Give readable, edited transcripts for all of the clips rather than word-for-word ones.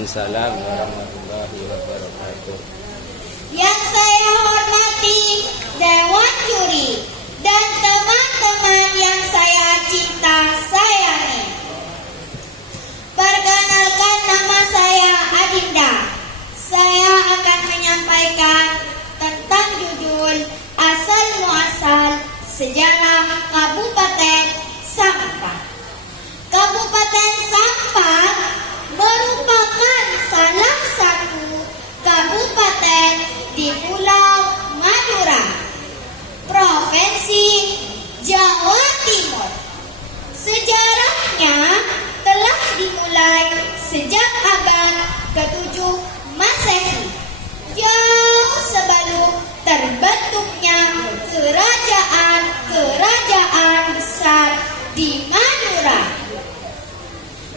Waalaikumsalam warahmatullahi wabarakatuh. Yang saya hormati Dewan Juri dan teman-teman yang saya cinta sayangi. Perkenalkan, nama saya Adinda. Saya akan menyampaikan tentang judul asal muasal sejarah Kabupaten Sampang. Kabupaten Sampang merupakan salah satu kabupaten di Pulau Madura, Provinsi Jawa Timur. Sejarahnya telah dimulai sejak abad ke-7 Masehi, jauh sebelum terbentuknya kerajaan besar di Madura.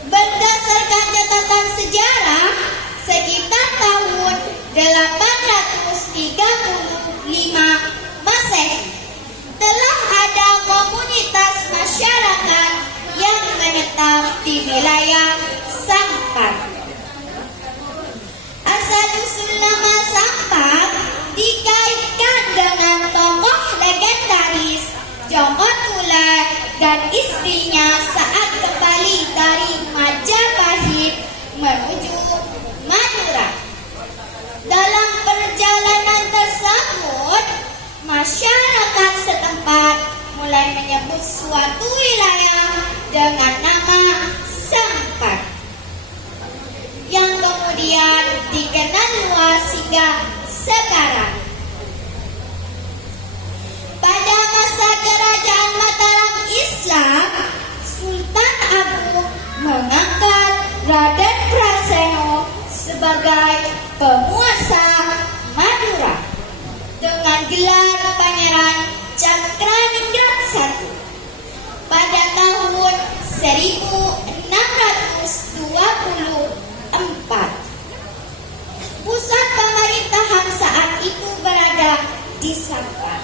Berdasarkan catatan sejarah, sekitar tahun 835 Masehi, telah ada komunitas masyarakat yang menetap di wilayah Sampang. Asal-usul nama Sampang dikaitkan dengan tokoh legendaris Joko Tular dan istrinya saat kembali dari Majapahit menuju Madura. Dalam perjalanan tersebut, masyarakat setempat mulai menyebut suatu wilayah dengan nama Sampang, yang kemudian dikenal luas hingga sekarang. Pada masa kerajaan Mataram Islam, Sultan Agung mengangkat Raden Praseno sebagai penguasa Madura dengan gelar Pangeran Cakraningrat I pada tahun 1624. Pusat pemerintahan saat itu berada di Sampang.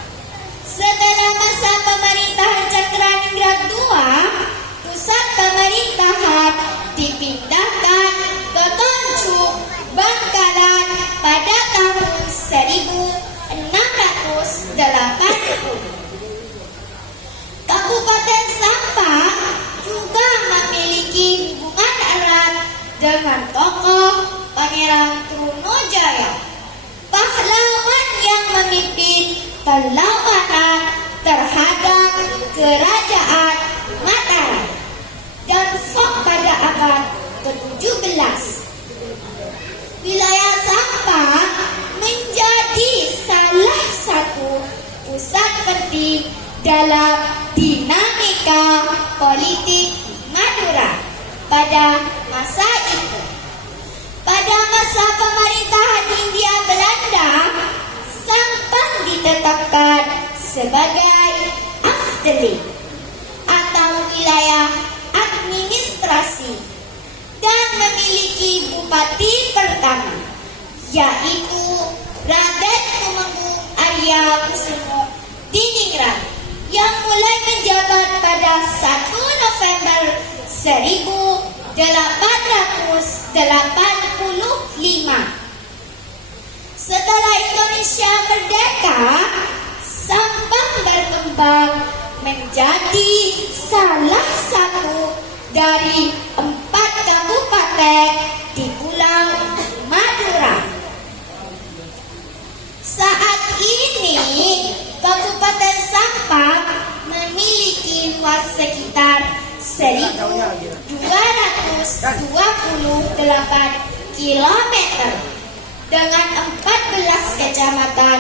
Setelah masa pemerintahan Cakraningrat II, pusat pemerintahan dipindahkan ke Toncuk, Bangkalan pada tahun 1680. Kabupaten Sampang juga memiliki hubungan erat dengan tokoh Pangeran Trunojaya, pahlawan yang memimpin perlawanan terhadap kerajaan Mataram dan Fok pada abad ke-17. Wilayah Sampang menjadi salah satu pusat penting dalam dinamika politik Madura pada masa itu. Pada masa pemerintahan Hindia Belanda, Sampang ditetapkan sebagai Afdeli atau wilayah administrasi dan memiliki bupati pertama, yaitu Raden Tumenggung Arya Kusumo Diningrat, yang mulai menjabat pada 1 November 1885. Setelah Indonesia merdeka, Sampang berkembang menjadi salah satu dari 4 kabupaten di Pulau Madura. Saat ini, Kabupaten Sampang memiliki luas sekitar 1.228 km dengan 14 kecamatan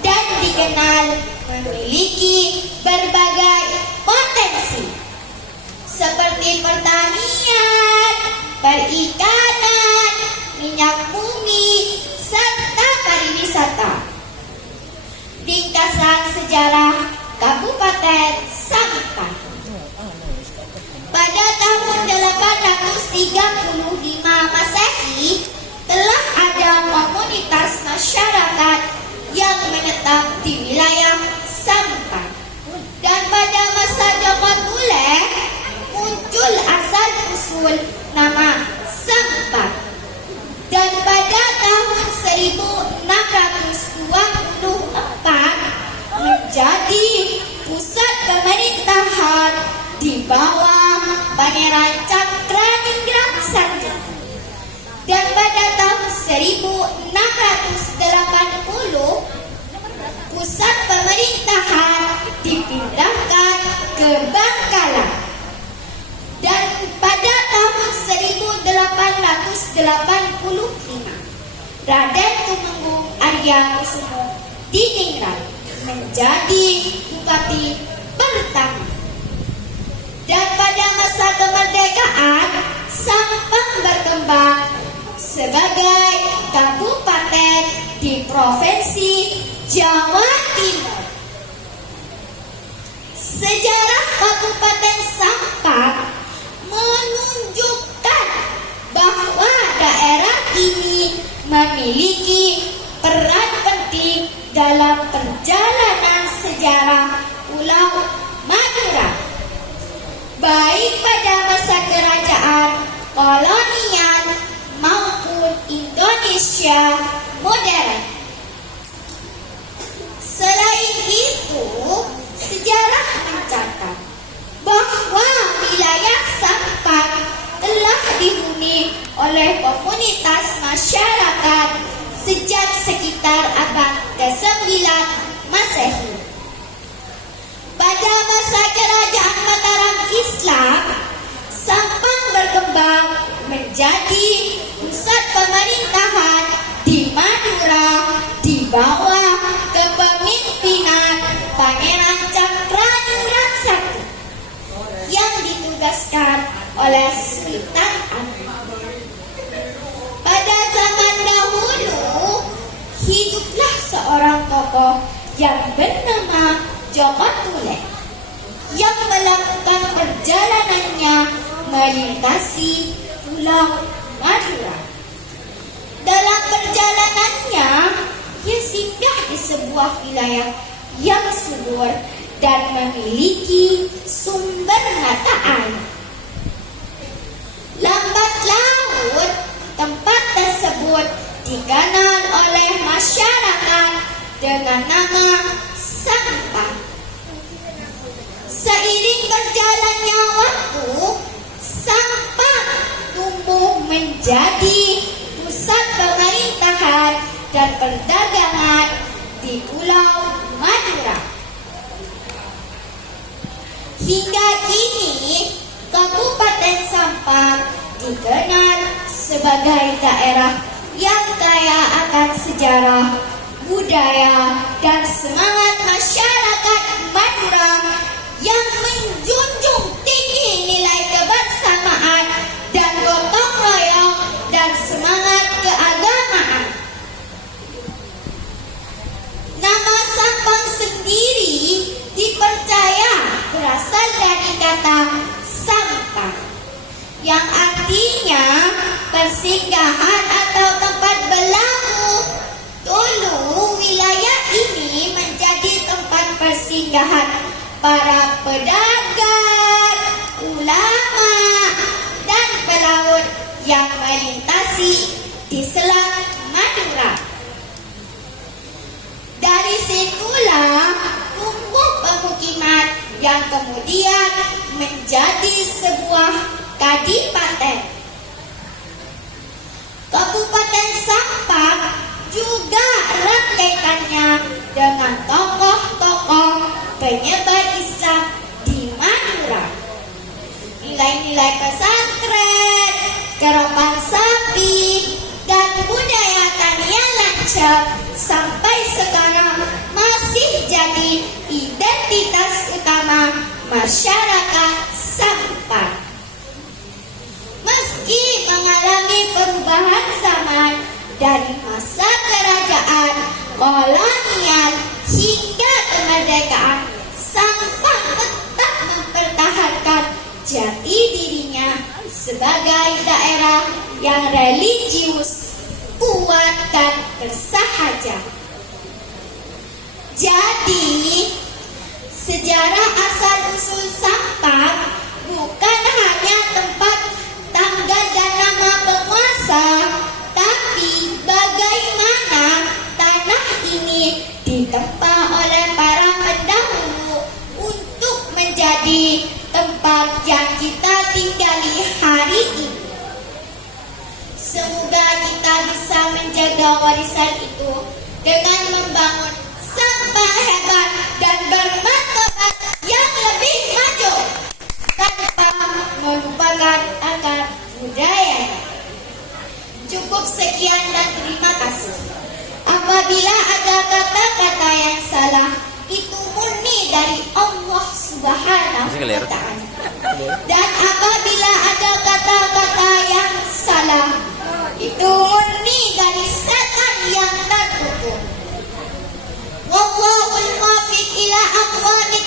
dan dikenal memiliki berbagai potensi seperti pertanian, perikanan, minyak bumi, serta pariwisata. Ringkasan sejarah Kabupaten Sampang. Pada tahun 835 Masehi, telah ada komunitas masyarakat yang menetap di wilayah Sampang. Dan pada masa Joko Tular muncul asal-usul nama Sampang. pusat pemerintahan di bawah Pangeran Cakraningrat I. Dan pada tahun 1680, pusat pemerintahan dipindahkan ke Bangkalan. Dan pada tahun 1885, Raden Tumenggung Aryakusumo Diningrat menjadi bupati pertama. Dan pada masa kemerdekaan, Sampang berkembang sebagai kabupaten di Provinsi Jawa Timur. Sejarah Kabupaten Sampang menunjukkan bahwa daerah ini memiliki peran penting dalam perjalanan sejarah Pulau Madura, baik pada masa kerajaan kolonial maupun Indonesia modern. Selain itu, sejarah mencatat bahwa wilayah Sampang telah dihuni oleh komunitas masyarakat sejak sekitar abad ke-9 Masehi. Pada masa kerajaan Mataram Islam, Sampang berkembang menjadi pusat pemerintahan di Madura di bawah kepemimpinan Pangeran Cakraningrat I yang ditugaskan oleh Sultan Agung. Pada zaman dahulu, hiduplah seorang tokoh yang bernama Joko Tule yang melakukan perjalanannya melintasi Pulau Madura. Dalam perjalanannya, ia singgah di sebuah wilayah yang subur dan memiliki sumber mata air. Lambat laut, tempat tersebut dikenal oleh masyarakat dengan nama Sampang. Seiring berjalannya waktu, Sampang tumbuh menjadi pusat pemerintahan dan perdagangan di Pulau Madura. Hingga kini, Kabupaten Sampang dikenal sebagai daerah yang kaya akan sejarah, budaya, dan semangat masyarakat Madura yang menjunjung tinggi nilai kebersamaan dan gotong royong dan semangat keagamaan. Nama Sampang sendiri dipercaya berasal dari kata sampang, yang artinya persinggahan atau tempat berlabuh. Dulu wilayah ini menjadi tempat persinggahan para pedagang, ulama, dan pelaut yang melintasi di Selat Madura. Dari situlah tumbuh pemukiman yang kemudian menjadi sebuah kadipaten. Kabupaten Sampang juga erat kaitannya dengan tokoh-tokoh penyebar Islam di Madura. Nilai-nilai pesantren, kerapan sapi, dan budaya tanian lancap sampai sekarang masih jadi identitas utama masyarakat Sampang. Meski mengalami perubahan zaman dari masa kerajaan kolonial hingga kemerdekaan, Sampang tetap mempertahankan jati dirinya sebagai daerah yang religius, kuat, dan bersahaja. Jadi, sejarah asal-usul Sampang bukan hanya tempat tanggal dan nama penguasa, tapi bagaimana tanah ini ditempa oleh para pendahulu menjaga warisan itu dengan membangun sampah hebat dan bermartabat yang lebih maju tanpa melupakan akar budaya. Cukup sekian dan terima kasih. Apabila ada kata-kata yang salah, itu murni dari Allah Subhanahu wa Ta'ala. Dan apabila ada kata-kata yang salah, itu murni dari setan yang tertutup. Wallahul muwaffiq ila aqwamit